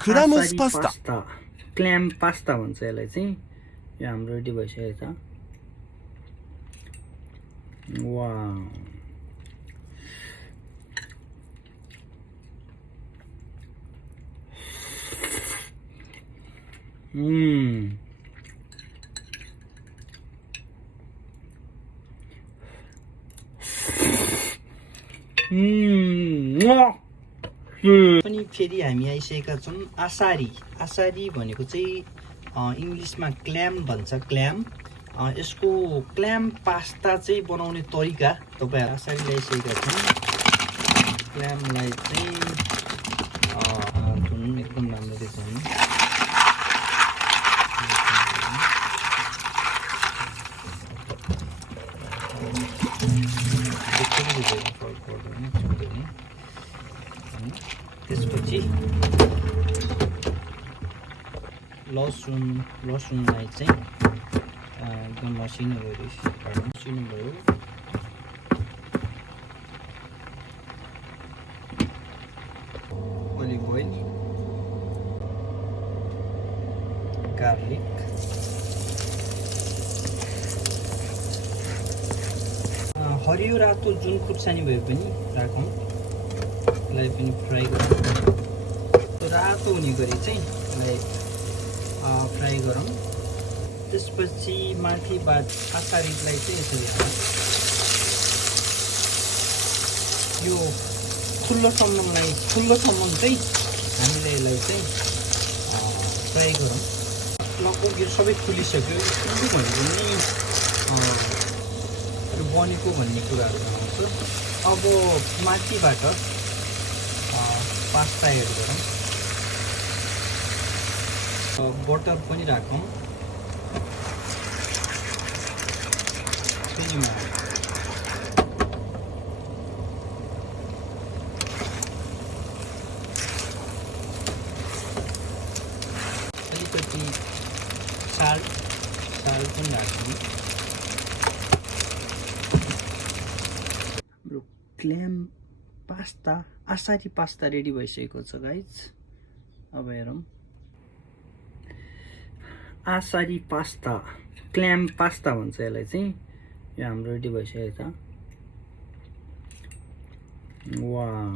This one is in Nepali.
クラムスパスタ。क्ल्याम पास्ता भन्छ यसलाई चाहिँ। यो हाम्रो रेडी भइसकेको छ। वाउ, पनि फेरि हामी आइसकेका छौँ आसारी। आसारी भनेको चाहिँ इङ्ग्लिसमा क्ल्याम भन्छ, क्ल्याम। यसको क्ल्याम पास्ता चाहिँ बनाउने तरिका तपाईँ आसारी ल्याइसकेका छौँ। क्ल्यामलाई चाहिँ धुन एकदम राम्ररी छन्। त्यसपछि लसुनलाई चाहिँ एकदम मसिनो गरी मसिनो भयो। ओलिभ ओइल, गार्लिक, हरियो रातो जुन खुर्सानी भए पनि राखौँ। यसलाई पनि फ्राई गरौँ, रातो हुने गरी चाहिँ यसलाई फ्राई गरौँ। त्यसपछि माथिबाट आसारीलाई चाहिँ यसरी यो खुल्लोसम्म चाहिँ हामीले यसलाई चाहिँ फ्राई गरौँ। लगभग यो सबै खुलिसक्यो। यो खुल्नु भनेको नि बनेको भन्ने कुराहरू आउँछ। अब माथिबाट पास्ता एड गरौँ। बटर पनि राखौँ। अलिकति साल्ट पनि राखौँ। हाम्रो क्ल्याम पास्ता, आसारी पास्ता रेडी भइसकेको छ गाइज। अब हेरौँ, आसारी पास्ता, क्ल्याम पास्ता भन्छ यसलाई चाहिँ। यो हाम्रो रेडी भइसकेको छ। वाउ,